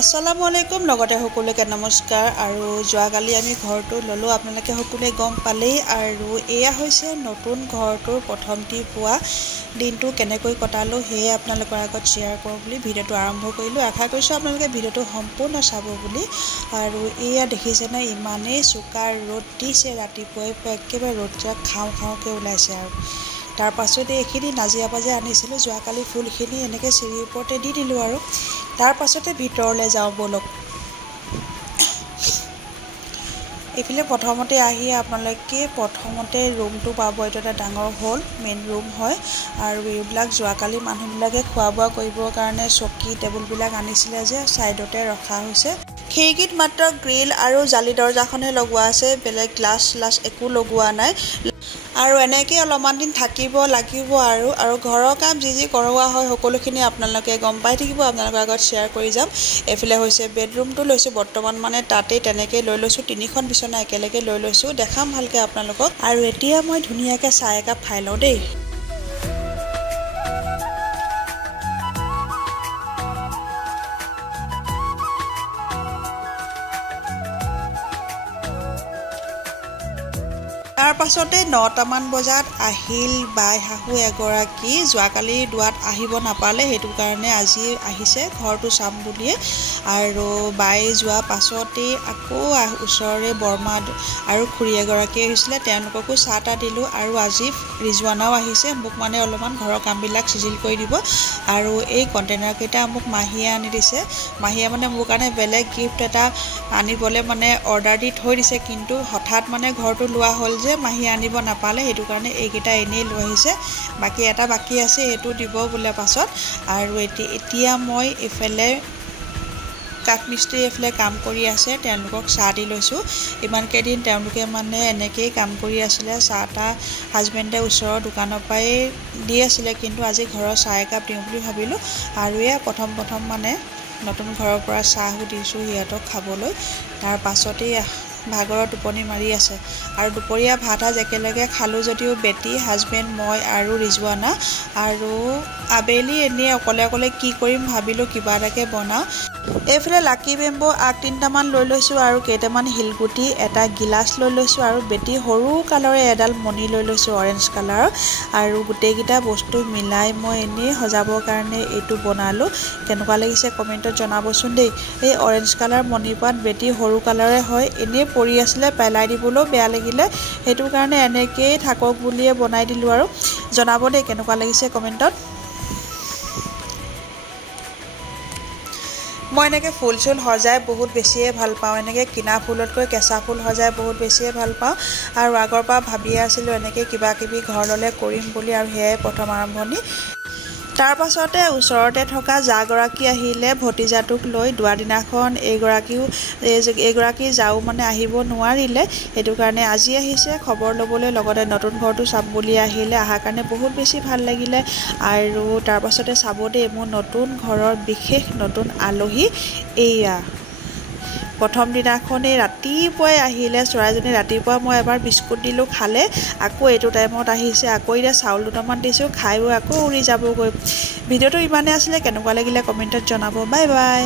আসসালামু আলাইকুম লগতে সকলোকে নমস্কাৰ আৰু যোৱাকালি আমি ঘৰটো ললো আপোনালোকে সকলোৱে গম পালেই আৰু এয়া হৈছে নতুন ঘৰটোৰ প্ৰথমটি পোৱা দিনটো কেনেকৈ কটালো হেয়ে আপোনালোকৰ আগত শ্বেয়াৰ কৰোঁ বুলি ভিডিঅ'টো আৰম্ভ কৰিলো আশা কৰিছো আপোনালোকে ভিডিঅ'টো সম্পূৰ্ণ চাব বুলি আৰু এয়া দেখিছেনে ইমানেই চুকা ৰ'দ দিছে ৰাতিপুৱাই একেবাৰে ৰ'দজাক খাওঁ খাওঁকৈ ওলাইছে আৰু তাৰ পাছতে এইখিনি নাজিয়া বাজে আনিছিলোঁ যোৱাকালি ফুলখিনি এনেকৈ চিৰিৰ ওপৰতে দি দিলোঁ আৰু তাৰ পাছতে ভিতৰলৈ যাওঁ বলক এইফালে প্ৰথমতে আহি আপোনালোকে প্ৰথমতে ৰুমটো পাব এইটো এটা ডাঙৰ হল মেইন ৰুম হয় আৰু এইবিলাক যোৱাকালি মানুহবিলাকে খোৱা বোৱা কৰিবৰ কাৰণে চকী টেবুলবিলাক আনিছিলে যে সাইডতে ৰখা হৈছে খিৰিকীত মাত্ৰ গ্ৰিল আৰু জালি দৰজাখনে লগোৱা আছে বেলেগ গ্লাছ একো লগোৱা নাই আৰু এনেকৈ অলপমান দিন থাকিব লাগিব আৰু ঘৰৰ কাম যি কৰোৱা হয় সকলোখিনি আপোনালোকে গম পাই থাকিব আপোনালোকৰ আগত শ্বেয়াৰ কৰি যাম এফালে হৈছে বেডৰুমটো লৈছোঁ বৰ্তমান মানে তাতেই তেনেকৈ লৈ লৈছোঁ তিনিখন বিছনা একেলগে লৈ লৈছোঁ দেখাম ভালকৈ আপোনালোকক আৰু এতিয়া মই ধুনীয়াকৈ চাহ একাপ খাই লওঁ দেই তাৰ পাছতে 9টামান বজাত আহিল বাই শাহু এগৰাকী যোৱাকালি দুৱাত আহিব নাপালে সেইটো কাৰণে আজি আহিছে ঘৰটো চাম বুলিয়ে আৰু বাই যোৱা পাছতে আকৌ ওচৰৰে বৰমা আৰু খুৰী এগৰাকী আহিছিলে তেওঁলোককো চাহ তা দিলোঁ আৰু আজি ৰিজৱানাও আহিছে মোক মানে অলপমান ঘৰৰ কামবিলাক চিজিল কৰি দিব আৰু এই কণ্টেইনাৰ কেইটা মোক মাহীয়ে আনি দিছে মাহীয়ে মানে মোৰ কাৰণে বেলেগ গিফ্ট এটা আনিবলৈ মানে অৰ্ডাৰ দি থৈ দিছে কিন্তু হঠাৎ মানে ঘৰটো লোৱা হ'ল যে মাহীয়ে আনিব নাপালে সেইটো কাৰণে এইকেইটা এনেই লৈ আহিছে বাকি এটা বাকি আছে এটো দিব বোলে পাছত আৰু এতিয়া মই এফালে কাঠমিস্ত্ৰী এফালে কাম কৰি আছে তেওঁলোকক চাহ দি লৈছোঁ ইমান কেইদিন তেওঁলোকে মানে এনেকেই কাম কৰি আছিলে চাহটা হাজবেণ্ডে ওচৰৰ দোকানৰ পৰাই দি আছিলে কিন্তু আজি ঘৰৰ চাহ একাপ দিওঁ বুলি ভাবিলোঁ আৰু এয়া প্ৰথম মানে নতুন ঘৰৰ পৰা চাহো দিছোঁ সিহঁতক খাবলৈ তাৰ পাছতেই ভাগৰৰ টোপনি মাৰি আছে আৰু দুপৰীয়া ভাত আজ একেলগে খালোঁ যদিও বেটি হাজবেণ্ড মই আৰু ৰিজৱানা আৰু আবেলি এনেই অকলে কি কৰিম ভাবিলোঁ কিবা এটাকে বনাওঁ এইফালে লাকি বেম্বো আগ 3টামান লৈ লৈছোঁ আৰু কেইটামান হিলগুটি এটা গিলাচ লৈ লৈছোঁ আৰু বেটি সৰু কালৰে এডাল মণি লৈ লৈছোঁ অৰেঞ্জ কালাৰৰ আৰু গোটেইকেইটা বস্তু মিলাই মই এনেই সজাবৰ কাৰণে এইটো বনালোঁ কেনেকুৱা লাগিছে কমেণ্টত জনাবচোন দেই এই অৰেঞ্জ কালাৰ মণিপাত বেটি সৰু কালাৰে হয় এনেই পৰি আছিলে পেলাই দিবলৈও বেয়া লাগিলে সেইটো কাৰণে এনেকেই থাকক বুলিয়ে বনাই দিলোঁ আৰু জনাব দেই কেনেকুৱা লাগিছে কমেণ্টত মই এনেকৈ ফুল চুল সজাই বহুত বেছিয়ে ভাল পাওঁ এনেকৈ কিনা ফুলতকৈ কেঁচা ফুল সজাই বহুত বেছিয়ে ভাল পাওঁ আৰু আগৰ পৰা ভাবিয়ে আছিলোঁ এনেকৈ কিবা কিবি ঘৰ ল'লে কৰিম বুলি আৰু সেয়াই প্ৰথম আৰম্ভণি তাৰ পাছতে ওচৰতে থকা জাগৰাকী আহিলে ভতিজাটোক লৈ দুৱাৰ দিনাখন এইগৰাকী যাও মানে আহিব নোৱাৰিলে সেইটো কাৰণে আজি আহিছে খবৰ ল'বলৈ লগতে নতুন ঘৰটো চাম বুলি আহিলে আহাৰ কাৰণে বহুত বেছি ভাল লাগিলে আৰু তাৰ পাছতে চাব দেই মোৰ নতুন ঘৰৰ বিশেষ নতুন আলহী এয়া প্ৰথম দিনাখনেই ৰাতিপুৱাই আহিলে চৰাইজনী ৰাতিপুৱা মই এবাৰ বিস্কুট দিলোঁ খালে আকৌ এইটো টাইমত আহিছে আকৌ এতিয়া চাউল দুটামান দিছোঁ খাই আকৌ উৰি যাবগৈ ভিডিঅ'টো ইমানে আছিলে কেনেকুৱা লাগিলে কমেণ্টত জনাব বাই বাই